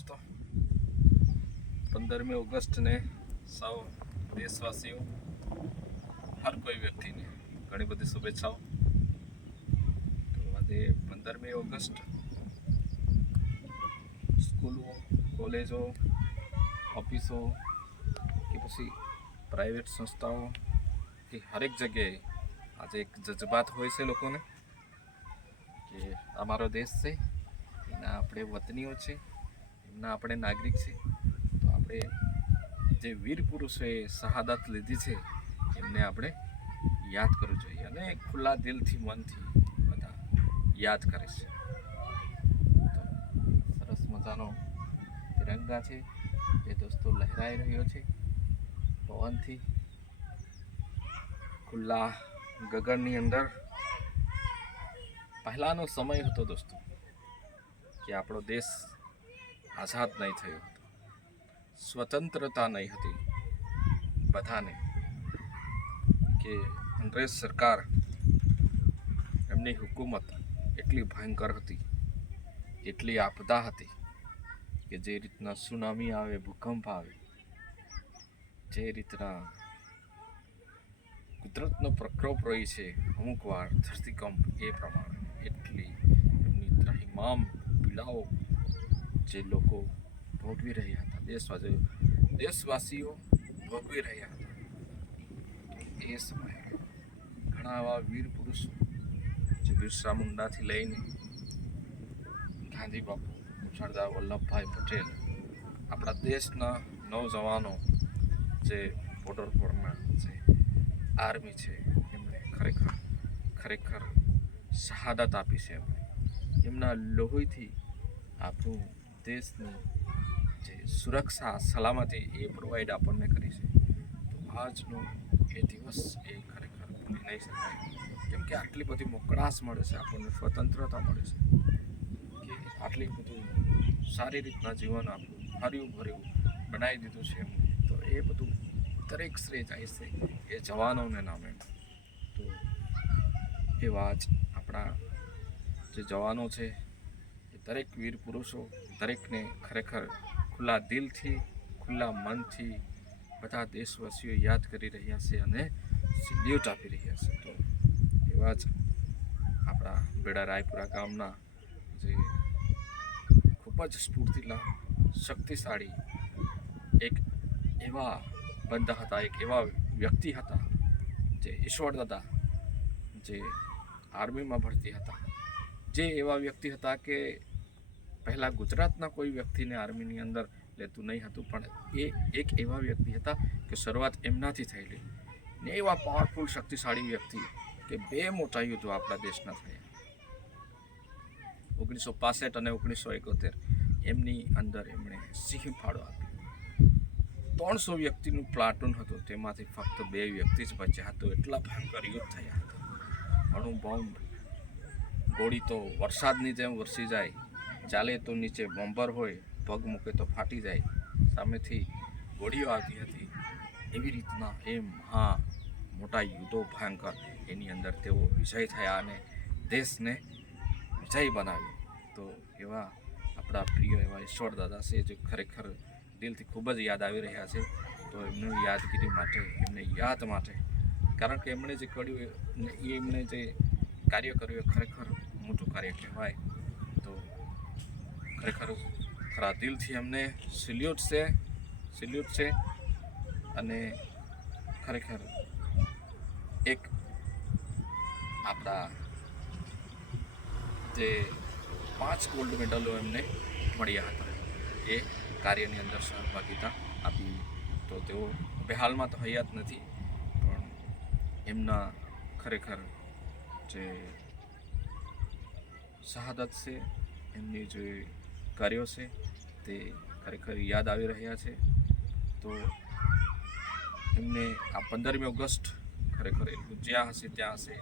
દોસ્તો 15મી ઓગસ્ટને સૌ દેશવાસીઓ હર કોઈ વ્યક્તિને ઘણી બધી શુભેચ્છાઓ. તો આજે 15મી ઓગસ્ટ સ્કૂલો, કોલેજો, ઓફિસો કે પછી પ્રાઇવેટ સંસ્થાઓ કે હરેક જગ્યાએ આજે એક જજ્બાત હોય છે લોકોને કે અમારો દેશ છે, એના આપણે વતનીઓ છે, એમના આપણે નાગરિક છે. તો આપણે જે વીર પુરુષોએ શહાદત લીધી છે એમને આપણે યાદ કરવું જોઈએ અને ખુલ્લા દિલથી મનથી બધા યાદ કરે છે. તો સરસ મજાનો તિરંગા છે એ દોસ્તો લહેરાઈ રહ્યો છે પવનથી ખુલ્લા ગગનની અંદર. પહેલાનો સમય હતો દોસ્તો કે આપણો દેશ આઝાદ નહીં થયો હતો, સ્વતંત્રતા નહીં હતી બધાને, કે અંગ્રેજ સરકાર એમની હુકુમત એટલી ભયંકર હતી, એટલી આપદા હતી કે જે રીતના સુનામી આવે, ભૂકંપ આવે, જે રીતના કુદરતનો પ્રકોપ રહી છે અમુક વાર ધરતીકંપ, એ પ્રમાણે એટલી એમની ત્રાહિમામ પીડાઓ જે લોકો ભોગવી રહ્યા હતા, દેશવાસીઓ ભોગવી રહ્યા હતા. એ સમયે ઘણા એવા વીર પુરુષો જે બિરસા મુંડાથી લઈને ગાંધી બાપુ, સરદાર વલ્લભભાઈ પટેલ, આપણા દેશના નવજવાનો જે બોર્ડર પરના જે આર્મી છે, એમણે ખરેખર શહાદત આપી છે. એમના લોહીથી આપણું દેશની જે સુરક્ષા, સલામતી એ પ્રોવાઈડ આપણને કરી છે. તો આજનો એ દિવસ એ ખરેખર ભૂલી નહીં શકાય, કેમ કે આટલી બધી મોકળાશ મળે છે આપણને, સ્વતંત્રતા મળે છે, કે આટલી બધું સારી રીતના જીવન આપણું હર્યું ભર્યું બનાવી દીધું છે. તો એ બધું દરેક શ્રેય જાય છે એ જવાનોને નામે. તો એવા જ આપણા જે જવાનો છે એ દરેક વીર પુરુષો, દરેકને ખરેખર ખુલ્લા દિલથી, ખુલ્લા મનથી બધા દેશવાસીઓ યાદ કરી રહ્યા છે અને સિલ્યુટ આપી રહ્યા છે. તો એવા જ આપણા બેડા રાયપુરા ગામના જે ખૂબ જ સ્ફૂર્તિલા, શક્તિશાળી એક એવા બંદા હતા, એક એવા વ્યક્તિ હતા જે ઈશ્વર દાદા, જે આર્મીમાં ભરતી હતા, જે એવા વ્યક્તિ હતા કે પહેલાં ગુજરાતના કોઈ વ્યક્તિને આર્મીની અંદર લેતું નહીં હતું, પણ એ એક એવા વ્યક્તિ હતા કે શરૂઆત એમનાથી થયેલી, ને એવા પાવરફુલ શક્તિશાળી વ્યક્તિ કે 2 મોટા યુદ્ધો આપણા દેશના થયા, 1965 અને 1971. એમની અંદર એમણે સિંહ ફાળો આપ્યો. 300 વ્યક્તિનું પ્લાટૂન હતું, તેમાંથી ફક્ત 2 વ્યક્તિ જ બચ્યા હતો. એટલા ભયંકર યુદ્ધ થયા હતા. અણુ બોમ્બ, ગોળી તો વરસાદની જેમ વરસી જાય, ચાલે તો નીચે બોમ્બર હોય, પગ મૂકે તો ફાટી જાય, સામેથી ગોળીઓ આવતી હતી. એવી રીતના એ મોટા યુદ્ધો ભયંકર, એની અંદર તેઓ વિજય થયા અને દેશને વિજય બનાવ્યો. તો એવા આપણા પ્રિય એવા ઈશ્વર દાદા છે, જે ખરેખર દિલથી ખૂબ જ યાદ આવી રહ્યા છે. તો એમની યાદગીરી માટે, એમને યાદ માટે, કારણ કે એમણે જે કર્યું એ એમણે જે કાર્ય કર્યું એ ખરેખર મોટું કાર્ય કહેવાય. તો ખરેખર ખરા દિલથી એમને સિલ્યુટ છે. અને ખરેખર એક આપણા જે 5 ગોલ્ડ મેડલો એમને મળ્યા હતા, એ કાર્યની અંદર સહભાગિતા આપી. તો તેઓ હાલમાં તો હયાત નથી, પણ એમના ખરેખર જે શહાદત છે, એમની જે કાર્યો છે તે ખરેખર યાદ આવી રહ્યા છે. તો એમને આ 15મી ઓગસ્ટ ખરેખર જ્યાં હશે ત્યાં હશે,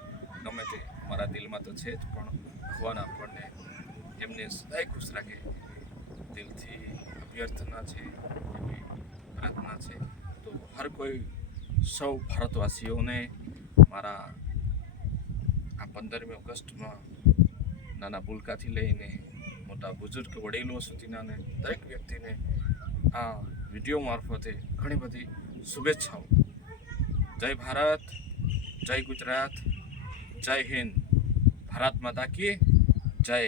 ગમે તે મારા દિલમાં તો છે જ, પણ ભગવાન આપણને એમને સદાય ખુશ રાખે, દિલથી અભ્યર્થના છે, એવી પ્રાર્થના છે. તો હર કોઈ સૌ ભારતવાસીઓને મારા આ 15મી ઓગસ્ટમાં નાના ભૂલકાથી લઈને મોટા બુઝુર્ગ વડીલો સુધીના દરેક વ્યક્તિને આ વિડીયો મારફતે ઘણી બધી શુભેચ્છાઓ. જય ભારત, જય ગુજરાત, જય હિન્દ, ભારત માતા કી જય.